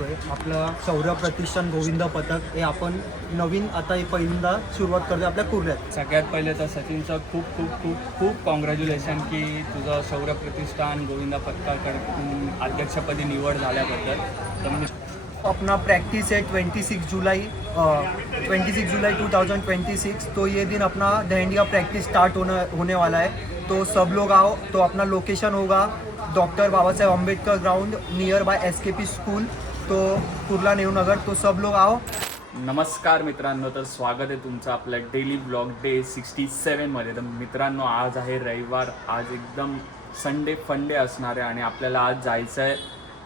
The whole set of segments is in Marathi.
करतो आहे. आपलं शौर्य प्रतिष्ठान गोविंद पथक हे आपण नवीन आता हे पहिल्यांदा सुरुवात करतो आपल्या कुर्ल्यात. सगळ्यात पहिले तर सचिनचं खूप खूप खूप खूप कॉंग्रॅच्युलेशन की तुझं शौर्य प्रतिष्ठान गोविंदा पथकाकडे अध्यक्षपदी निवड झाल्याबद्दल. तर अपना प्रैक्टिस है 26 जुलाई 2026, तो ये दिन अपना दहंडी का प्रैक्टिस स्टार्ट होने वाला है. तो सब लोग आओ. तो अपना लोकेशन होगा doctor Baba Saheb Ambedkar ground near by SKP school, तो कुर्ला नेहरू नगर. तो सब लोग आओ. नमस्कार मित्रांनो, तर स्वागत आहे तुमचं आपल्या डेली ब्लॉग डे 67मध्ये. तर मित्रांनो, आज आहे रविवार. आज एकदम संडे फंडे असणार आहे आणि आपल्याला आज जायचं आहे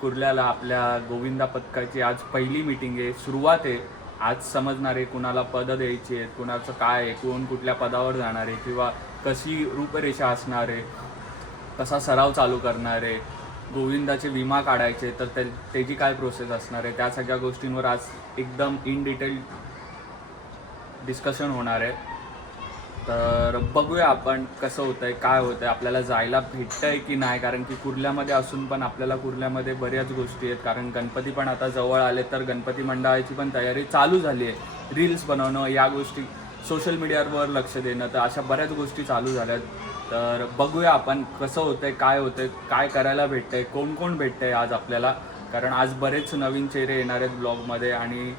कुर्ल्याला. आपल्या गोविंदा पथकाची आज पहिली मीटिंग आहे, सुरुवात आहे. आज समजणार आहे कुणाला पदं द्यायची आहेत, कुणाचं काय आहे, कोण कुठल्या पदावर जाणार आहे किंवा कशी रूपरेषा असणार आहे, कसा सराव चालू करणार आहे, गोविंदाचे विमा काढायचे तर त्याची काय प्रोसेस असणार आहे, त्या सगळ्या गोष्टींवर आज एकदम इन डिटेल डिस्कशन होणार आहे. तर बघूया आपण कसं होतं आहे, काय होतं आहे, आपल्याला जायला भेटतं आहे की नाही. कारण की कुर्ल्यामध्ये असून पण आपल्याला कुर्ल्यामध्ये बऱ्याच गोष्टी आहेत. कारण गणपती पण आता जवळ आले, तर गणपती मंडळाची पण तयारी चालू झाली आहे. रील्स बनवणं, या गोष्टी, सोशल मीडियावर लक्ष देणं, तर अशा बऱ्याच गोष्टी चालू झाल्यात. तर बघूया आपण कसं होतं आहे, काय होतं आहे, काय करायला भेटतं आहे, कोण कोण भेटतं आहे आज आपल्याला. कारण आज बरेच नवीन चेहरे येणार आहेत ब्लॉगमध्ये. आणि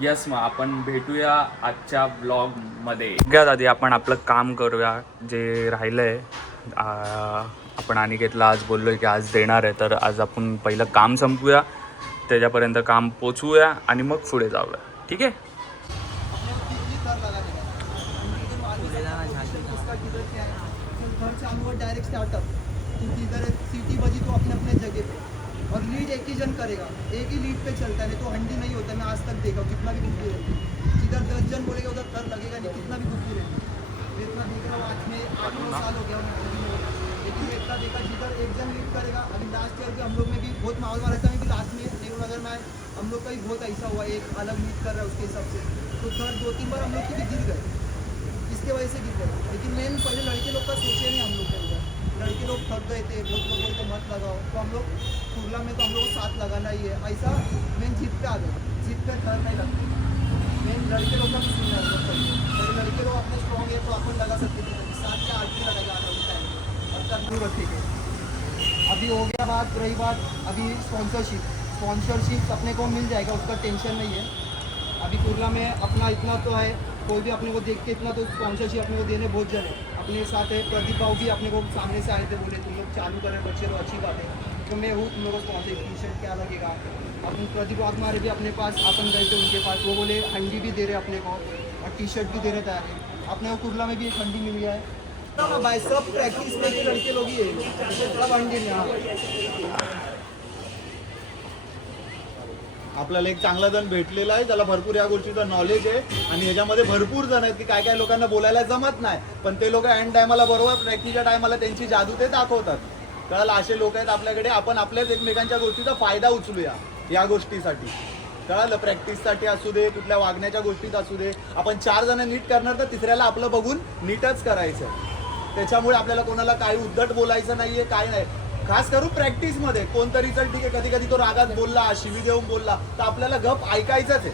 यस, मग आपण भेटूया आजच्या ब्लॉगमध्ये. सगळ्यात आधी आपण आपलं काम करूया जे राहिलं आहे. आपण अनिकेतला आज बोललो आहे की आज देणार आहे, तर आज आपण पहिलं काम संपवूया, त्याच्यापर्यंत काम पोचवूया आणि मग पुढे जाऊया. ठीक आहे. डायरेक्ट स्टार्टअप इधर सिटी बजी तो अपने अपने जगह पे, और लीड एक ही जन करेगा, एक ही लीड पे चलता है. नहीं तो हंडी नहीं होता. मैं आज तक देखा कितना भी दुखी रहती है, जिधर 10 जन बोलेगा उधर थर लगेगा नहीं, कितना भी दुखी रहती है. मैं इतना देख रहा हूँ, आज में 8-9 साल हो गया हूँ, लेकिन मैं इतना देखा जिधर एक जन लीड करेगा. अभी लास्ट ईयर के हम लोग में भी बहुत माहौल में रहता है कि लास्ट में नेहरू नगर में हम लोग का भी बहुत ऐसा हुआ, एक अलग लीड कर रहा है उसके हिसाब से, तो थर 2-3 बार हम लोग की भी गिर गए, इसके वजह से गिर गए. लेकिन मेन पहले लड़के लोग का सोचे नहीं हम लोग के अंदर. लड़के लोग थक गए थे, बहुत लोग बोलते मत लगाओ, तो हम लोग कुर्ला में तो हम लोग को साथ लगाना ही है. ऐसा मेन जीत पे आ गए, जीत पे थर नहीं लगते. मेन लड़के लोग का भी सुनना है. और लड़के लोग अपने स्ट्रॉन्ग है तो अपन लगा सकते थे, 7 या 8 भी लगाएगा आधा टाइम और करनी रखेंगे. अभी हो गया बात, रही बात अभी स्पॉन्सरशिप अपने को मिल जाएगा, उसका टेंशन नहीं है. अभी कुर्ला में अपना इतना तो है, कोई भी अपने को देख के इतना तो स्पॉन्सरशिप अपने को देने बहुत जन है. अपने साथ है प्रदीप भाव भी अपने को सामने से आए थे, बोले तुम लोग चालू करें बच्चे, तो अच्छी बात है. तो मैं हूँ, तुम लोगों को स्पॉन्सर टी-शर्ट क्या लगेगा. अपन प्रदीप भाव हमारे भी अपने पास, अपन गए थे उनके पास, वो बोले हंडी भी दे रहे अपने को और टी-शर्ट भी देने तैयार है. अपने को कुर्ला में भी एक हंडी मिल गया है. भाई सब प्रैक्टिस में लड़के लोग ही है, सब हंडी में. आपल्याला एक चांगला जण भेटलेला आहे, त्याला भरपूर या गोष्टीचं नॉलेज आहे आणि याच्यामध्ये भरपूर जण आहेत की काय काय लोकांना बोलायला जमत नाही, पण ते लोक एंड टायमाला बरोबर प्रॅक्टिसच्या टायमाला त्यांची जादू ते दाखवतात. कळालं, असे लोक आहेत आपल्याकडे. आपण आपल्याच एकमेकांच्या गोष्टीचा फायदा उचलूया या गोष्टीसाठी. कळालं, प्रॅक्टिससाठी असू दे, कुठल्या वागण्याच्या गोष्टीत असू दे. आपण 4 जण नीट करणार तर तिसऱ्याला आपलं बघून नीटच करायचं. त्याच्यामुळे आपल्याला कोणाला काही उद्धट बोलायचं नाहीये, काय नाही. खास करून प्रॅक्टिसमध्ये कोणतरी चल ठीक आहे, कधी कधी तो रागात बोलला, शिवी देऊन बोलला, तर आपल्याला गप ऐकायचंच आहे.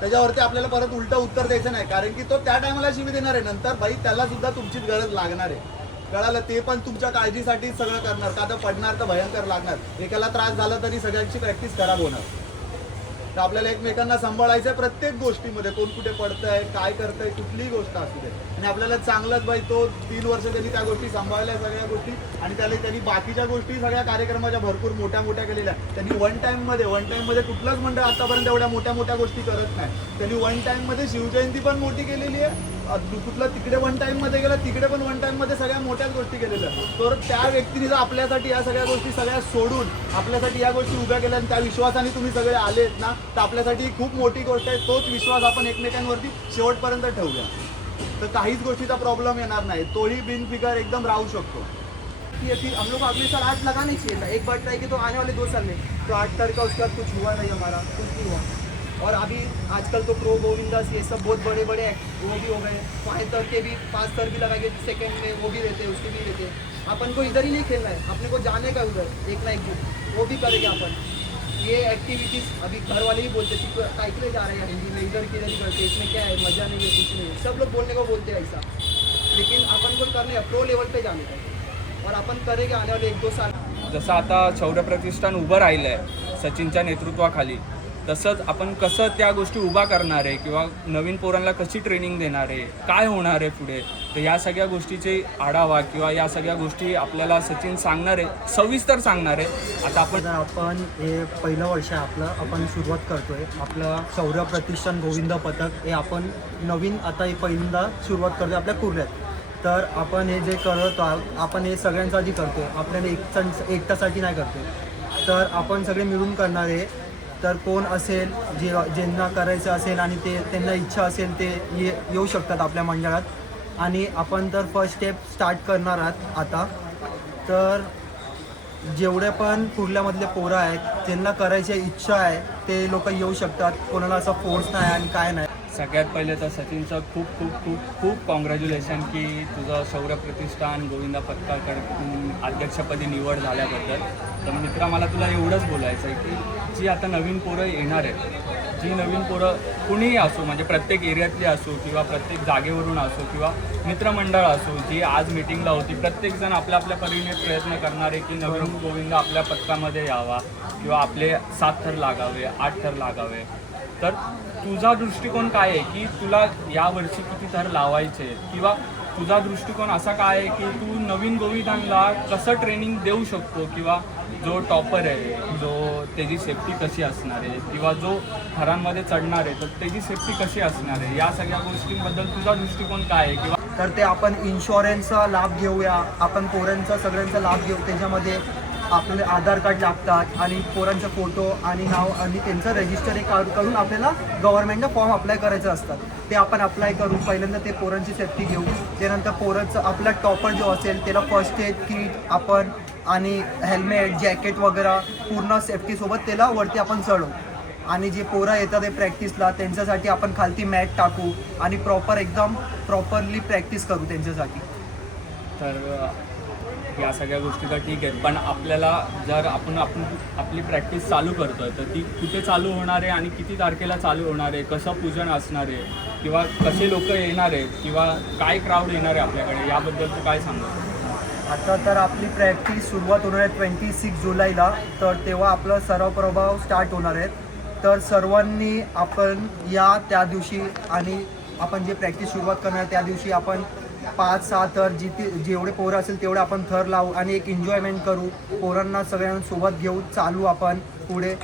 त्याच्यावरती आपल्याला परत उलटं उत्तर द्यायचं नाही, कारण की तो त्या टायमाला शिवी देणार आहे, नंतर भाई त्याला सुद्धा तुमचीच गरज लागणार आहे. कळालं, ते पण तुमच्या काळजीसाठी सगळं करणार, का तर पडणार तर भयंकर लागणार. एकाला त्रास झाला तरी सगळ्यांची प्रॅक्टिस खराब होणार. तर आपल्याला एकमेकांना सांभाळायचं आहे प्रत्येक गोष्टीमध्ये, कोण कुठे पडतंय, काय करतंय, कुठलीही गोष्ट असू दे. आणि आपल्याला चांगलंच बाई तो 3 वर्ष त्यांनी त्या गोष्टी सांभाळल्या सगळ्या गोष्टी, आणि त्यांनी बाकीच्या गोष्टी सगळ्या कार्यक्रमाच्या भरपूर मोठ्या मोठ्या केलेल्या. त्यांनी वन टाइममध्ये कुठलंच मंडळ आतापर्यंत एवढ्या मोठ्या गोष्टी करत नाही. त्यांनी वन टाइममध्ये शिवजयंती पण मोठी केलेली आहे. कुठलं तिकडे वन टाइममध्ये गेलं, तिकडे पण वन टाइममध्ये सगळ्या मोठ्याच गोष्टी केलेल्या. तर त्या व्यक्तीने जर आपल्यासाठी या सगळ्या गोष्टी सगळ्या सोडून आपल्यासाठी या गोष्टी उभ्या केल्या आणि त्या विश्वासाने तुम्ही सगळे आलेत ना, तर आपल्यासाठी ही खूप मोठी गोष्ट आहे. तोच विश्वास आपण एकमेकांवरती शेवटपर्यंत ठेवूया, तर काहीच गोष्टीचा प्रॉब्लेम येणार नाही. तोही बिनफिकर एकदम राहू शकतो. हम लोग को अगले साल 8 लगाना ही चाहिए था. एक बार ट्राई की तो आने वाले 2 साल में तो 8 तारीख का उसके बाद कुछ हुआ नहीं, हमारा कुछ नहीं हुआ. और अभी आजकल तो प्रो गोविंदास ये सब बहुत बड़े बड़े वो भी हो गए. 5 तर के भी 5 तर भी लगा के सेकंड में वो भी रहते, उसके भी रहते. अपन को इधर ही नहीं खेलना है, अपने को जाने का उधर एक ना एक दिन वो भी करेंगे अपन. ये एक्टिविटीज़ अभी घर वाले ही बोलते हैं कि काय के लिए जा रहे हैं हिंदी में, इधर किधर करते, इसमें क्या है, मज़ा नहीं है, कुछ नहीं है, सब लोग बोलने को बोलते हैं ऐसा, लेकिन अपन को करने है प्रो लेवल पे जाने का और अपन करेंगे आने वाले 1-2 साल. जसं आता शौर्य प्रतिष्ठान उभं राहिलं आहे सचिनच्या नेतृत्वाखाली, तसंच आपण कसं त्या गोष्टी उभा करणार आहे किंवा नवीन पोरांना कशी ट्रेनिंग देणार आहे, काय होणार आहे पुढे, तर या सगळ्या गोष्टीचे आढावा किंवा या सगळ्या गोष्टी आपल्याला सचिन सांगणार आहे, सविस्तर सांगणार आहे. आता आपण तर आपण हे पहिलं वर्ष आहे आपलं, आपण सुरुवात करतोय आपलं शौर्य प्रतिष्ठान गोविंद पथक हे आपण नवीन आता हे पहिल्यांदा सुरुवात करतोय आपल्या कुर्ल्यात. तर आपण हे जे करत आहोत आपण हे सगळ्यांसाठी करतोय, आपल्याला एकट्यासाठी नाही करतोय. तर आपण सगळे मिळून करणार आहे. तर कोण असेल ज्यांना करायचं असेल आणि त्यांना इच्छा असेल ते येऊ शकतात आपल्या मंडळात. आणि आपण तर फर्स्ट स्टेप स्टार्ट करणार आहात आता. तर जेवढे पण कुर्ल्यामधले पोरं आहेत ज्यांना करायची इच्छा आहे ते लोक येऊ शकतात, कोणाला असं फोर्स नाही आणि काय नाही. सगळ्यात पहिले तर सचिनचं खूप खूप खूप खूप कॉंग्रॅच्युलेशन की तुझं शौर्य प्रतिष्ठान गोविंदा पथकाकडे अध्यक्षपदी निवड झाल्याबद्दल. तर मित्रा मला तुला एवढंच बोलायचं आहे की जी आता नवीन पोरं येणार आहेत, जी नवीन पोरं कुणीही असो, म्हणजे प्रत्येक एरियातली असो किंवा प्रत्येक जागेवरून असो किंवा मित्रमंडळ असो, जी आज मिटिंगला होती, प्रत्येकजण आपल्या आपल्या परीने प्रयत्न करणार आहे की नवीन गोविंदा आपल्या पथकामध्ये यावा किंवा आपले 7 थर लागावे, 8 थर लागावे. तर तुझा दृष्टिकोन काय आहे की तुला यावर्षी किती थर लावायचे किंवा तुझा दृष्टिकोन असा काय आहे की तू नवीन गोविंदांना कसं ट्रेनिंग देऊ शकतो किंवा जो टॉपर आहे जो त्याची सेफ्टी कशी असणार आहे किंवा जो थरांमध्ये चढणार आहे तर त्याची सेफ्टी कशी असणार आहे, या सगळ्या गोष्टींबद्दल तुझा दृष्टिकोन काय आहे किंवा तर ते आपण इन्शुरन्सचा लाभ घेऊया, आपण पोरांचा सगळ्यांचा लाभ घेऊ. त्याच्यामध्ये आपले आधार कार्ड लागतात आणि पोरांचा फोटो आणि नाव आणि त्यांचं रजिस्टर हे करून आपल्याला गव्हर्नमेंटला फॉर्म अप्लाय करायचं असतात. ते आपण अप्लाय करू. पहिल्यांदा ते पोरांची सेफ्टी घेऊ. त्यानंतर पोरांचं आपला टॉपर जो असेल त्याला फर्स्ट एड किट आपण आणि हेल्मेट जॅकेट वगैरे पूर्ण सेफ्टीसोबत त्याला वरती आपण चढवू. आणि जे पोरं येतात ते प्रॅक्टिसला त्यांच्यासाठी आपण खालती मॅट टाकू आणि एकदम प्रॉपरली प्रॅक्टिस करू त्यांच्यासाठी. तर या सगळ्या गोष्टी तर ठीक आहेत, पण आपल्याला जर आपण आपली प्रॅक्टिस चालू करतोय तर ती कुठे चालू होणार आहे आणि किती तारखेला चालू होणार आहे, कसं पूजन असणार आहे किंवा कसे लोक येणार आहेत किंवा काय क्राऊड येणार आहे आपल्याकडे, याबद्दल तू काय सांगतो? आता तर आपली प्रॅक्टिस सुरुवात होणार आहे 26 जुलैला. तर तेव्हा आपलं सराव प्रभाव स्टार्ट होणार आहेत. तर सर्वांनी आपण या त्या दिवशी आणि आपण जे प्रॅक्टिस सुरुवात करणार त्या दिवशी आपण 5-6 थर जेवढे पोरं असेल तेवढे आपण थर लावू आणि एक एन्जॉयमेंट करू. पोरांना सगळ्यांसोबत घेऊ चालू आपण पुढे.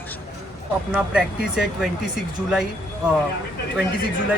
अपना प्रैक्टिस है 26 जुलाई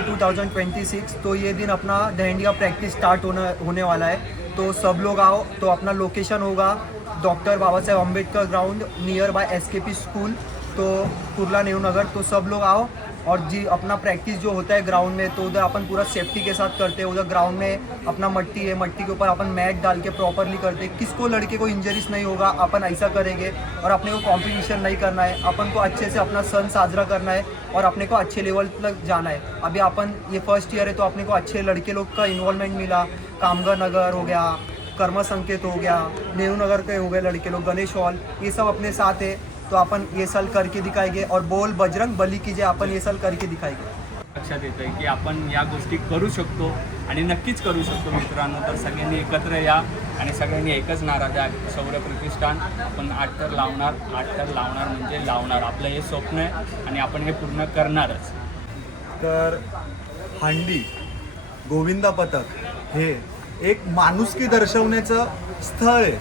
2026. तो ये दिन अपना दहंडी का प्रैक्टिस स्टार्ट होने वाला है. तो सब लोग आओ. तो अपना लोकेशन होगा doctor Baba Saheb Ambedkar ground near by SKP school, तो कुर्ला नेहरू नगर. तो सब लोग आओ और जी अपना प्रैक्टिस जो होता है ग्राउंड में तो उधर अपन पूरा सेफ्टी के साथ करते हैं. उधर ग्राउंड में अपना मट्टी है, मट्टी के ऊपर अपन मैट डाल के प्रॉपरली करते हैं. किसको लड़के को इंजरीज नहीं होगा, अपन ऐसा करेंगे. और अपने को कॉम्पिटिशन नहीं करना है, अपन को अच्छे से अपना सन साजरा करना है और अपने को अच्छे लेवल तक जाना है. अभी अपन ये फर्स्ट ईयर है तो अपने को अच्छे लड़के लोग का इन्वॉल्वमेंट मिला. कामगार नगर हो गया, कर्म संकेत हो गया, नेहरू नगर के हो गए लड़के लोग, गणेश हॉल, ये सब अपने साथ है. तो अपन ये साल करके दिखाएंगे और बोल बजरंग बली कीजिए आपण ये साल करके दिखाएंगे. लक्षात येतं आहे की आपण या गोष्टी करू शकतो आणि नक्कीच करू शकतो मित्रांनो. तर सगळ्यांनी एकत्र या आणि सगळ्यांनी एकच नारा द्या, शौर्य प्रतिष्ठान आपण 8 थर लावणार. 8 थर लावणार म्हणजे लावणार. आपलं हे स्वप्न आहे आणि आपण हे पूर्ण करणारच. तर हंडी गोविंदा पथक हे एक माणुसकी दर्शवण्याचं स्थळ आहे,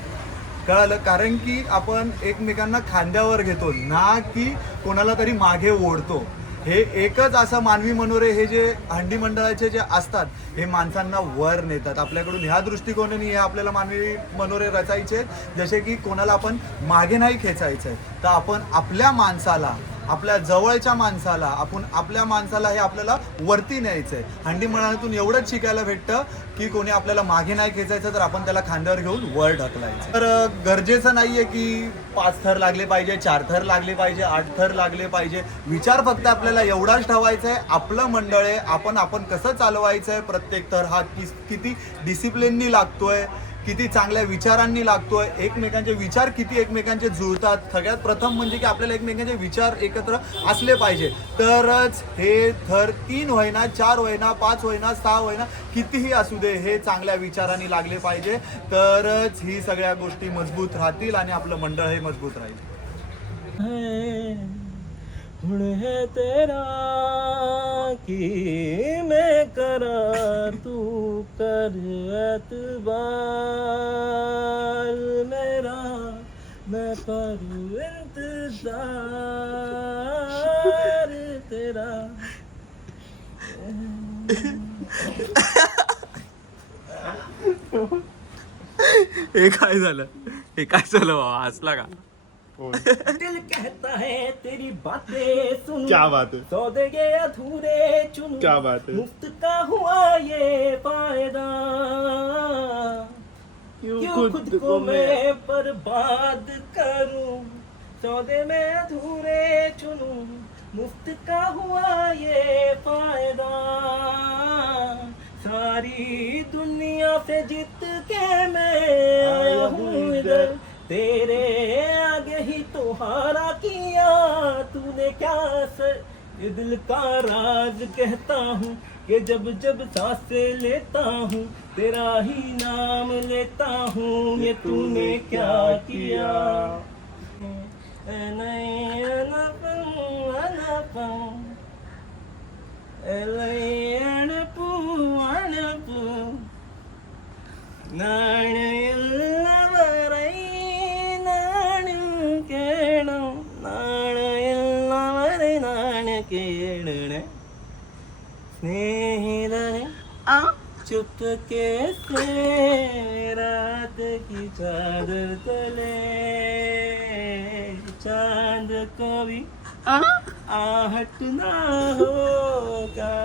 कळालं. कारण की आपण एकमेकांना खांद्यावर घेतो ना की कोणाला तरी मागे ओढतो. हे एकच असं मानवी मनोरे हे जे हंडी मंडळाचे जे असतात हे माणसांना वर नेतात. आपल्याकडून ह्या दृष्टिकोनाने हे आपल्याला मानवी मनोरे रचायचे जसे की कोणाला आपण मागे नाही खेचायचं आहे, तर आपण आपल्या माणसाला, आपल्या जवळच्या माणसाला, आपण आपल्या माणसाला हे आपल्याला वरती न्यायचं आहे. हंडी मंडळातून एवढंच शिकायला भेटतं की कोणी आपल्याला मागे नाही खेचायचं तर आपण त्याला खांद्यावर घेऊन वर ढकलायचं. तर गरजेचं नाहीये की 5 थर लागले पाहिजे, 4 थर लागले पाहिजे, 8 थर लागले पाहिजे. विचार फक्त आपल्याला एवढाच ठेवायचा आहे, आपलं मंडळ आहे, आपण कसं चालवायचं आहे. प्रत्येक थर हा किती डिसिप्लिननी लागतोय, किती चांगल्या विचारांनी लागतोय, एकमेकांचे विचार किती एकमेकांचे जुळतात. सगळ्यात प्रथम म्हणजे की आपल्याला एकमेकांचे विचार एकत्र असले पाहिजे, तरच हे थर 3 होईना, 4 होईना, 5 होईना, 6 होईना, कितीही असू दे, हे चांगल्या विचारांनी लागले पाहिजे, तरच ही सगळ्या गोष्टी मजबूत राहतील आणि आपलं मंडळ हे मजबूत राहील. हुण है तेरा कि मैं करा तू कर एतबार मेरा मैं करूँ इंतजार तेरा. हे काय झालं बाबा, हसला का? दिल कहता है तेरी बातें सुन, क्या बात है, सौदे के अधूरे चुन, क्या बात है. मुफ्त का हुआ ये फायदा, क्यों खुद को मैं बर्बाद करूं, सौदे में अधूरे चुनूं, मुफ्त का हुआ ये फायदा, सारी दुनिया से जीत के मैं आया हूँ इधर, तेरे आगे ही तो हारा किया तूने क्या सर, ये दिल का राज कहता हूँ कि जब जब सांसें लेता हूँ तेरा ही नाम लेता हूँ, ये तूने क्या किया. स्नेहितने चुपके से रात की चादर तले चांद को भी आहट ना होगा.